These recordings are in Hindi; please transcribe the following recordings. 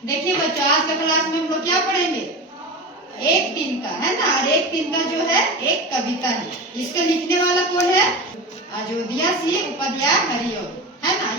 देखिए बच्चों, आज का क्लास में हम लोग क्या पढ़ेंगे? एक तिनका है ना। और एक तिनका जो है एक कविता है। इसका लिखने वाला कौन है? अयोध्या सिंह उपाध्याय हरिओं, है ना।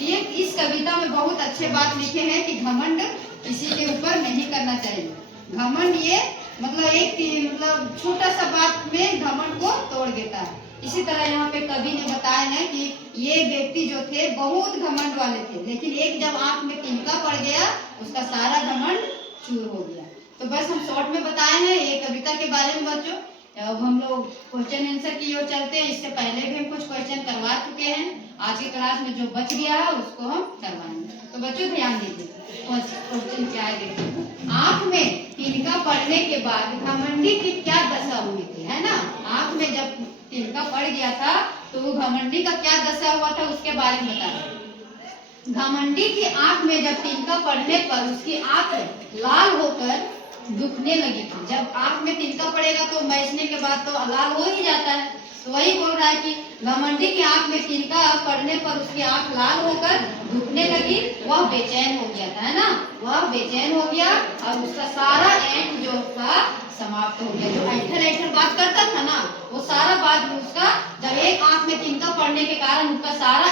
ये इस कविता में बहुत अच्छे बात लिखे हैं कि घमंड किसी के ऊपर नहीं करना चाहिए। घमंड ये मतलब छोटा सा बात में घमंड को तोड़ देता है। इसी तरह यहाँ पे कवि ने बताया है कि ये व्यक्ति जो थे बहुत घमंड वाले थे, लेकिन एक जब आंख में तिनका पड़ गया उसका सारा घमंड चूर हो गया। तो बस हम शॉर्ट में बताए हैं ये कविता के बारे में बच्चों। अब हम लोग क्वेश्चन आंसर की ओर चलते हैं। इससे पहले भी हम कुछ क्वेश्चन करवा चुके हैं। आज की क्लास में जो बच गया है उसको हम करवाएंगे। तो बच्चों ध्यान दीजिए, क्वेश्चन क्या है देखिए। आंख में तिनका पड़ने के बाद घमंडी की क्या दशा हुई थी, है ना। आंख में जब तिनका पड़ गया था तो वो घमंडी का क्या दशा हुआ था उसके बारे में बता। घमंडी की आंख में जब तिनका पड़ने पर उसकी आंख लाल होकर दुखने लगी थी। जब आंख में तिनका पड़ेगा तो मैसने के बाद तो लाल हो ही जाता है। तो वही बोल रहा है कि घमंडी की आंख में तिनका पड़ने पर उसकी आंख लाल होकर दुखने लगी। वह बेचैन हो गया था, है ना। वह बेचैन हो गया और उसका सारा ऐंठ जो था समाप्त हो गया। जो ऐठल ऐठल बात करता था ना, वो सारा बात उसका जब एक आंख में तिनका पड़ने के कारण उसका सारा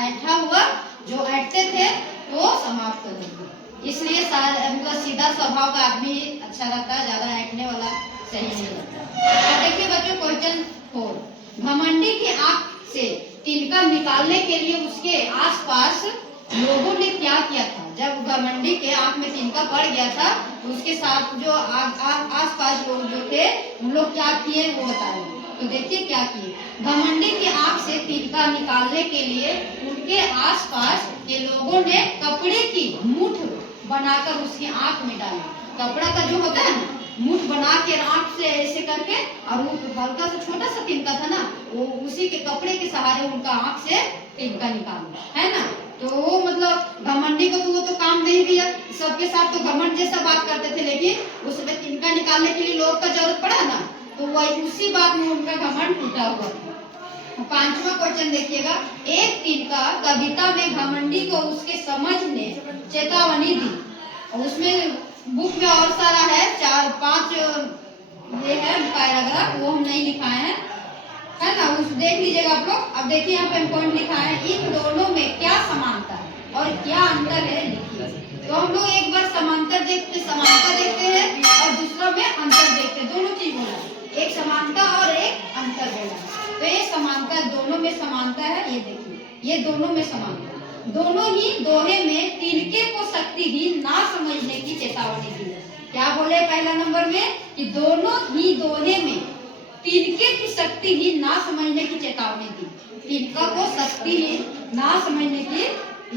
ऐठा हुआ जो ऐठते थे वो समाप्त हो गया। इसलिए मतलब सीधा स्वभाव का आदमी अच्छा रहता है, ज्यादा ऐठने वाला सही नहीं रहता। तो देखिए बच्चों क्वेश्चन 4, घमंडी की आंख से तिनका निकालने के लिए उसके आसपास लोगों ने क्या किया था। जब घमंडी के आंख में तिनका पड़ गया था उसके साथ जो आसपास लोग जो थे उन लोग क्या किए वो बताएंगे। तो देखिए क्या किए। घमंडी की आंख से तिनका निकालने के लिए उनके आसपास के लोगों ने कपड़े की मूठ बनाकर उसकी आंख में डाली। कपड़ा का जो होता है ना, मूठ बना के आंख से ऐसे करके, और वो हल्का सा छोटा सा तिनका था ना, वो उसी के कपड़े के सहारे उनका आंख से तिनका निकाला, है ना। तो मतलब घमंडी को तो वो तो काम नहीं दिया, सबके साथ तो घमंड जैसा बात करते थे, लेकिन उसमें तिनका निकालने के लिए लोग का जरूरत पड़ा ना, तो वही उसी बात में उनका घमंड टूटा हुआ था। 5वां क्वेश्चन देखिएगा। एक तिनका कविता में घमंडी को उसके समझ ने चेतावनी दी। और उसमें बुक में और सारा है, 4-5 ये है पैराग्राफ, वो हम नहीं लिखाए हैं, है ना। उस देख लीजिएगा आप लोग। अब देखिए यहाँ पे पॉइंट लिखा है, इन दोनों में क्या समानता है और क्या अंतर है लिखिए। तो हम लोग एक बार समानता देखते हैं और दूसरा में अंतर देखते हैं। दोनों चीज बोला, एक समानता और एक अंतर बोला। तो ये समानता, दोनों में समानता है। ये देखिए, ये दोनों में समानता। दोनों ही दोहे में तिनके को शक्तिहीन ना समझने की चेतावनी दी। क्या बोले पहला नंबर में कि दोनों ही दोहे में तिनके की शक्तिहीन ना समझने की चेतावनी दी। तिनका को शक्तिहीन ना समझने की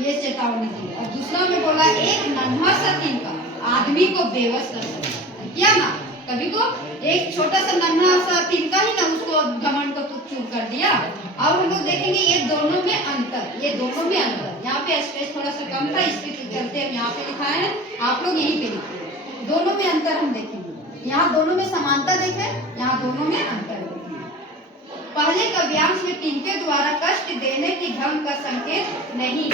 ये चेतावनी दी। और दूसरा में बोला एक नन्हा सा तिनका आदमी को बेवश कर सकता है। क्या ना, कभी को एक छोटा सा नन्हा सा तिनका ही ना उसको घमंड को चूर कर दिया। अब हम लोग देखेंगे ये दोनों में अंतर, ये दोनों में अंतर। यहाँ पे स्पेस थोड़ा सा कम था, इसके चलते हम यहाँ पे लिखाए हैं, आप लोग यहीं पे लिखिए। दोनों में अंतर हम देखेंगे। यहाँ दोनों में समानता देखे, यहाँ दोनों में अंतर देखेंगे। पहले काव्यांश में तिनके द्वारा कष्ट देने की ढंग का संकेत नहीं,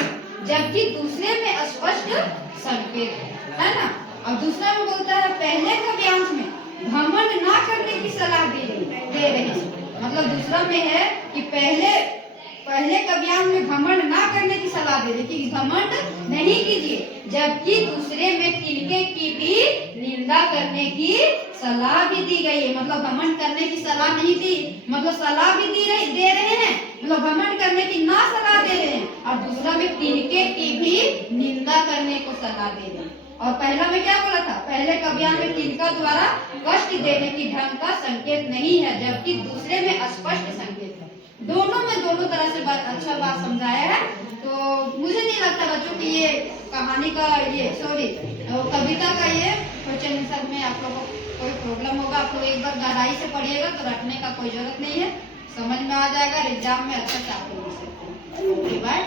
जबकि दूसरे में स्पष्ट संकेत है ना। और दूसरा में बोलता है पहले काव्यांश में घमंड ना करने की सलाह दे रहे हैं। मतलब दूसरा में है कि पहले काव्यांश में घमंड ना करने की सलाह दे रहे कि घमंड नहीं कीजिए, जबकि दूसरे में तिनके की भी निंदा करने की सलाह भी दी गई है। मतलब घमंड करने की सलाह नहीं दी, मतलब सलाह भी दे रहे हैं, मतलब घमंड करने की ना सलाह दे रहे हैं। और दूसरा में तिनके की भी निंदा करने को सलाह दे रहे हैं। और पहला में क्या बोला था, पहले काव्यांश में तिनका द्वारा कष्ट देने की ढंग का संकेत नहीं है, जबकि दूसरे में स्पष्ट संकेत है। दोनों में दोनों तरह से अच्छा बात समझाया है। तो मुझे नहीं लगता बच्चों की ये कहानी का कविता का ये क्वेश्चन आंसर में आप लोगों को कोई प्रॉब्लम होगा। आप लोग एक बार गहराई से पढ़िएगा तो रटने का कोई जरूरत नहीं है, समझ में आ जाएगा। एग्जाम में अच्छा से आप लोग लिख सकते हैं। बाय।